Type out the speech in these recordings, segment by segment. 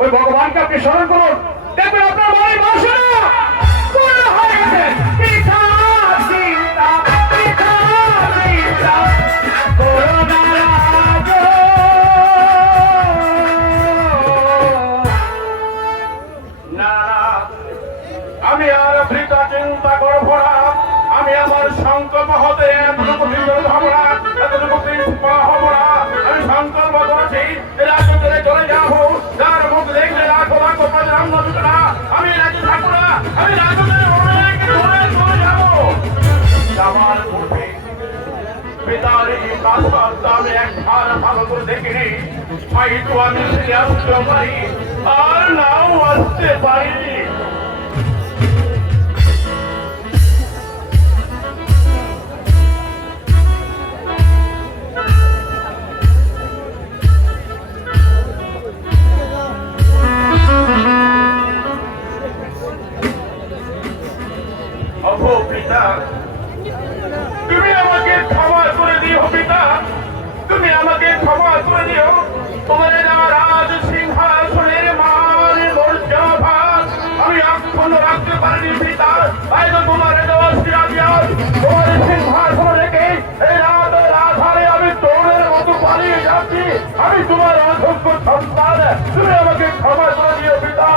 ওই ভগবানকে আপনি স্মরণ করুন, দেখবেন আপনার বাড়ি বাসনা পূর্ণ হয়ে গেছে। পিতা চিন্তা, পিতা চিন্তা করো না গো। না, আমি আর পিতা চিন্তা করবো না। আমি আমার সংকল্প হতে এতটুকু বিচলিত হব না, এতটুকু পিছপা হব না। আমি সংকল্প করেছি রাজনীতিতে চলে যাবো, যার মুখ দেখলে লাখো লাখো প্রজার অন্ন দিত না। আমি রাজি থাকবো না, আমি রাজনীতির অনেক দূরে চলে যাবো। আমার পূর্বে পিতার এই কাজটা আমি একবার ভালো করে দেখিনি। হয়তো আমি ফিরে আসতে পারি, আর নাও আসতে পারি। তুমি আমাকে ক্ষমা করে দিও পিতা, তুমি আমাকে ক্ষমা করে দিও। তোমার রাজ সিংহাসনের মান মর্যাদা আমি এখনো রাখতে পারিনি পিতা। হয়তো তোমার তোমার সিংহাসন রেখে এই রাত রাধারে আমি দৌড়ের মতো পালিয়ে যাচ্ছি। আমি তোমার অযোগ্য সন্তান, তুমি আমাকে ক্ষমা করে দিও পিতা,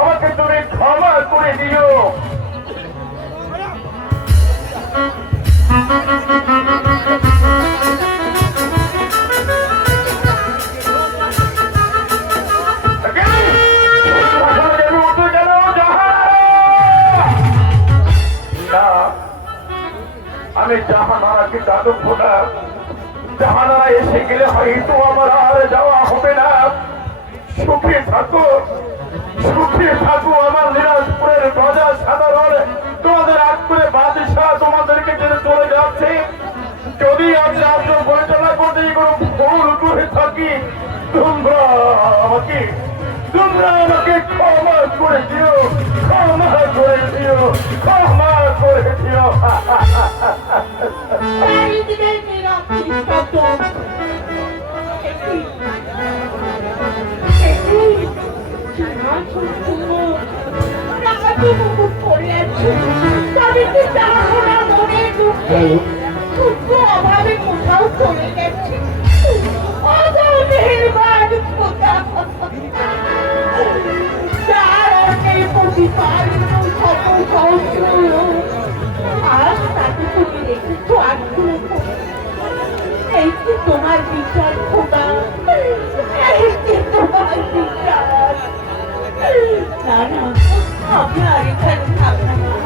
আমাকে তুমি ক্ষমা করে দিও। আমি জাহানারাকে ডাকবো না, জাহানারা এসে গেলে হয়তো আমার আর যাওয়া হবে না। সুখে থাকো, সুখে থাকো আমার দিনাজপুরের প্রজা সাধারণ। তোমাদের আগ করে বাদশাহ তোমাদেরকে জেনে চলে যাচ্ছে। যদি আমি রাজ্য পরিচালনা করতে কোনো ভুল করে থাকি, তোমরা আমাকে ক্ষমা করে দিও, ক্ষমা করে দিও, ক্ষমা করে দিও। অভাবে কোথাও চলে গেছে। তোমার বিচার খোদা, তোমার বিচার। না না, আমি আর এখানে থাকবো না।